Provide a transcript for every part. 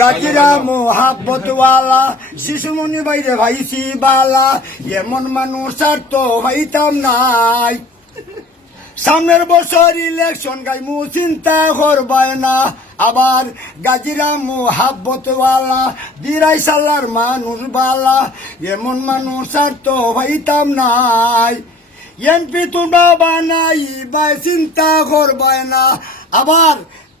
গাজিরা মোহাব্বতওয়ালা শিশুমণি বাইরে ভাইসি বালা এমন মানুষ আর তো হইতাম নাই। সামনের বছর ইলেকশন গাইমু চিন্তা করবাই না, আবার গাজিরা মোহাব্বতওয়ালা দিরাই সাল্লার মানুষ বালা এমন মানুষ আর তো হইতাম নাই। এমপি তোমরা বানাই বাই চিন্তা করবাই না, আবার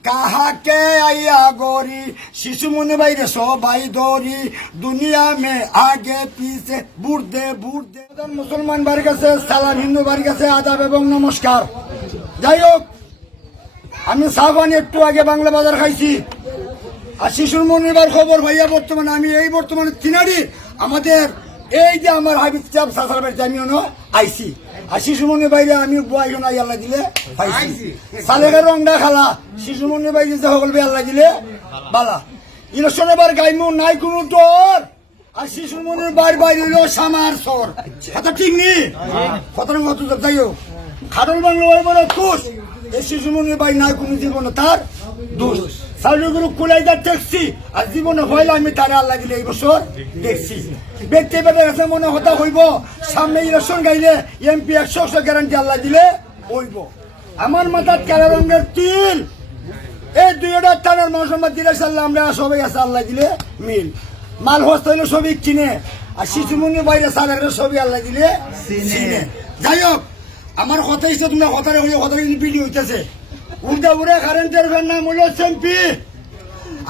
কাহাকে আইয়া গরি শিশুমণি বাইরে সবাই দরি দুনিয়া মে আগে পিছে বুড়দে বুড়দে। মুসলমান বাড়ির কাছে সালাম, হিন্দু বাড়ির কাছে আদাব এবং নমস্কার। যাই হোক, আমি সাবান একটু আগে বাংলা বাজার খাইছি, আর শিশুর মনিবার খবর ভাইয়া বর্তমানে আমি এই বর্তমানে তিনারি আমাদের এই যে আমার হাবিব চাপ সাসার বাড়িতে আমি আইসি, আর শিশুমণি বাইরে আমি বুয়াই নাই আল্লাহ দিলে সালেগের রংটা খালা শিশুমণি বাইরে যে সকল আল্লাহ দিলে বালা। ইলেকশন এবার গাইমু নাই কোনো তোর, আর শিশুমণির বাইর বাইরে হইল সামার সর, কথা ঠিক নি কথার মতো। যাই হোক, খাটল বাংলা বলে খুশ, এই শিশুমণির বাই নাই কোনো জীবনে তার দোষ। সালুগুলো কুলাইদা দেখছি, আর জীবনে হইলে আমি তারা আল্লাহ দিলে এই বছর দেখছি। ব্যক্তি বেটার কাছে মনে হতা হইব সামনে ইলেকশন গাইলে এমপি 100 গ্যারান্টি আল্লাহ দিলে হইব। আমার মাথার কালো রঙের তিল এই 2টা টানার মৌসুমার দিলে সাল্লাহ আমরা সবাই আছে আল্লাহ দিলে মিল। মাল হস্ত হইলে সবই চিনে, আর শিশুমণি বাইরে সালের সবই আল্লাহ দিলে চিনে। যাই হোক, আমার কথা হিসেবে তোমরা কথাটা হইলে কথাটা বিলি হইতেছে। উল্টা উড়ে কারেন্টের ফ্যান নাম হইল এমপি,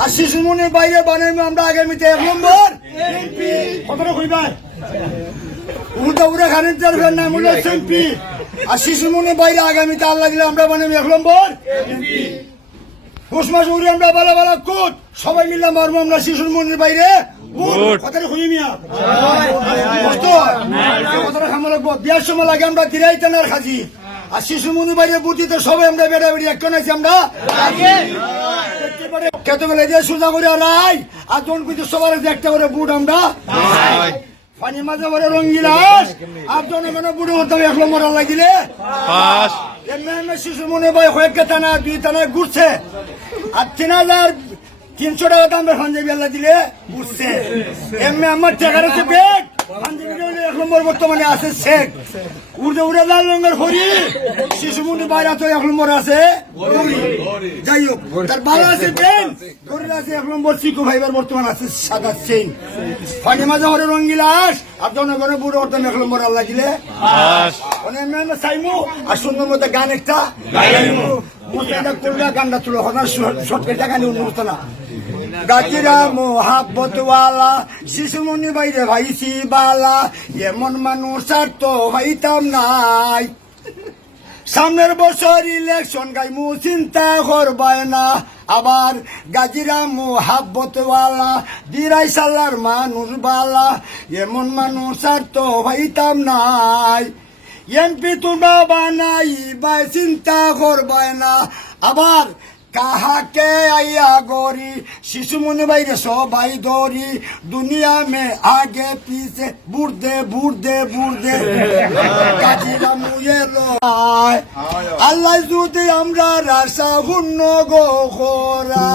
আর শিশুমণি বাইরে বানাইবো আমরা আগামীতে 1 নম্বর এমপি। কথাটা কইবাই, উল্টা উড়ে কারেন্টের ফ্যান নাম হইল এমপি, আর শিশুমণি বাইরে আগামীতে আল্লাহ দিলে আমরা বানাইবো 1 নম্বর এমপি। পুষ মাস উড়ে আমরা বালা বালা কুট সবাই মিলে মারবো আমরা শিশুর মনির বাইরে। কথাটা কই মিয়া কথাটা খামা লাগবো। বিয়ার সময় লাগে আমরা দিরাই টানার খাজি, আর শিশু মনি বাইরে বুটিতে সবাই আমরা বেড়া বেড়ি এক নাইছি আমরা খেতে বেলা দিয়ে সোজা করে রাই, আর জন কিন্তু সবার একটা করে বুট আমরা পানি মাঝে করে রঙ্গিলাস, আর জনে মানে বুড়ো হতাম 1 নম্বর আল্লাহ দিলে শিশু মনে ভাই কয়েকটা টানা 2 টানায় ঘুরছে, আর 3,300 টাকা দাম পাঞ্জাবি আল্লাহ দিলে ঘুরছে। এমনি আমার টাকার আছে বেগ পাঞ্জাবি 1 নম্বর বর্তমানে আছে শেখ। উড়ে উড়ে লাল রঙের হরি শিশুমণি বাইরে তো 1 নম্বর আছে। যাই হোক, তার বাবা আছে পেন গরির আছে 1 নম্বর চিকু ভাইবার বর্তমান আছে সাদা চেন। ফানি মাঝে হরে রঙ্গিলাস, আর জনগণে বুড়ো হতাম 1 নম্বর আল্লাহ দিলে আমরা চাইমু। আর সুন্দর মতো গান একটা গাইমু, মোটাটা করলে গানটা তুলো হতাম শর্টকাট গান উন্নত না। গাজিরা মোহাব্বতওয়ালা শিশুমণি বাইরে ভাইসি বালা এমন মানুষ আর তো হইতাম নাই। সামনের বছর ইলেকশন গাইমু চিন্তা করবাই না, আবার গাজিরা মোহাব্বতওয়ালা দিরাই সাল্লার মানুষ বালা এমন মানুষ আর তো হইতাম নাই। এমপি তোমরা বানাই বাই চিন্তা করবাই না, আবার কাহাকে আইয়া গরি শিশুমণি বাইরে সবাই দরি দুনিয়া মে আগে পিছে বুড়দে বুড়দে বুড়দে। গাজিরা মুয়েলো আল্লাহ যদি আমরা রাসা হুন্ন গো খোরা।